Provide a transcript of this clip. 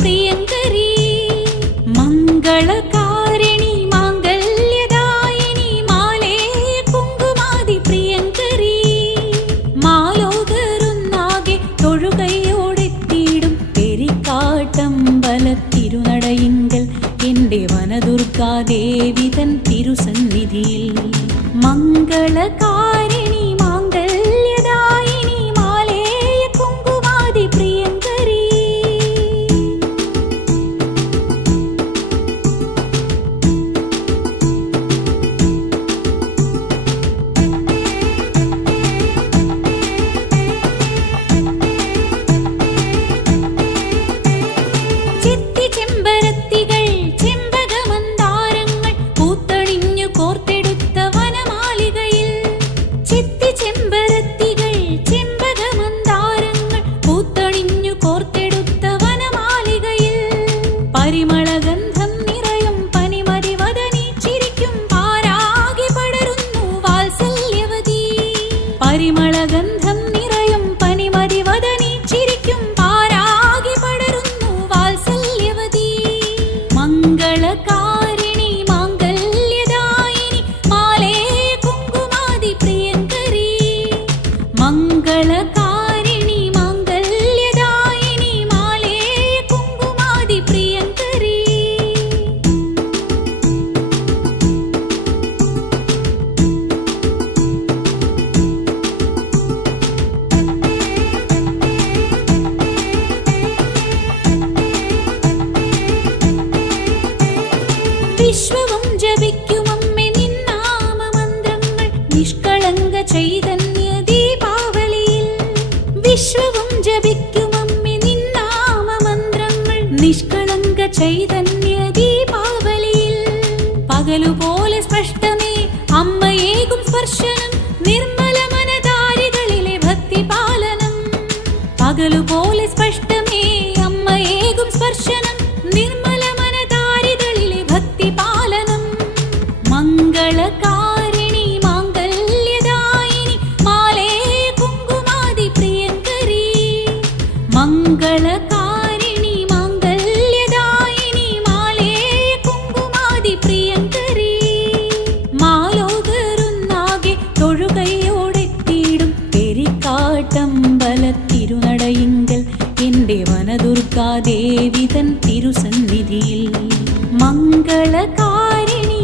പ്രിയങ്കരീ മംഗളകാരിണി മാംഗല്യദായിനി മാലേ കുങ്കുമാതി പ്രിയങ്കരീ മാലോകരുന്നാകെ തൊഴുകയോടെത്തിയിടും പെരിക്കാട്ടമ്പലത്തിരുനടയിങ്കൽ എന്റെ വനദുർഗാദേവി തൻ തിരുസന്നിധിയിൽ മംഗളകാരിണി മാംഗല്യദായിനി മാലേ കുങ്കുമാതി പ്രിയങ്കരീ പരിമളഗന്ധം നിറയും പനിമതിവദനി ചിരിക്കും പാരാകെ പടരുന്നു വാത്സല്യവതി പരിമളഗന്ധം നിറയും പനിമതിവദനി ചിരിക്കും പാരാകെ പടരുന്നു വാത്സല്യവതി മംഗളകാരിണി മാംഗല്യദായിനി മാലേ കുങ്കുമാതി പ്രിയങ്കരീ മംഗളകാരിണി മാംഗല്യദായിനി മാലേ കുങ്കുമാതി പ്രിയങ്കരീ വിശ്വവും ജപിക്കുമമ്മേ നിന്നാമമന്ത്രങ്ങൾ നിഷ്കളങ്ക ചൈതന്യ ദീപാവലിയിൽ വിശ്വവും ജപിക്കുമമ്മേ നിന്നാമമന്ത്രങ്ങൾ നിഷ്കളങ്ക ചൈതന്യ ദീപാവലിയിൽ പകലുപോലെ സ്പഷ്ടമേ അമ്മയേകും സ്പർശനം നിർമ്മല മനതാരികളിലെ ഭക്തിപാലനം പകലുപോലെ സ്പഷ്ടമേ അമ്മയേകും സ്പർശനം നിർമ്മല മനതാരികളിലെ ഭക്തിപാലനം മംഗളകാരിണി മാംഗല്യദായിനി മാലേ കുങ്കുമാതി പ്രിയങ്കരീ മംഗളകാരിണി മാംഗല്യദായിനി മാലേ കുങ്കുമാതി പ്രിയങ്കരീ മാലോകരുന്നാകെ തൊഴുകയോടെത്തിയിടും പെരിക്കാട്ടമ്പലത്തിരുനടയിങ്കൽ എന്റെ വനദുർഗാദേവി തൻ തിരുസന്നിധിയിൽ മംഗളകാരിണി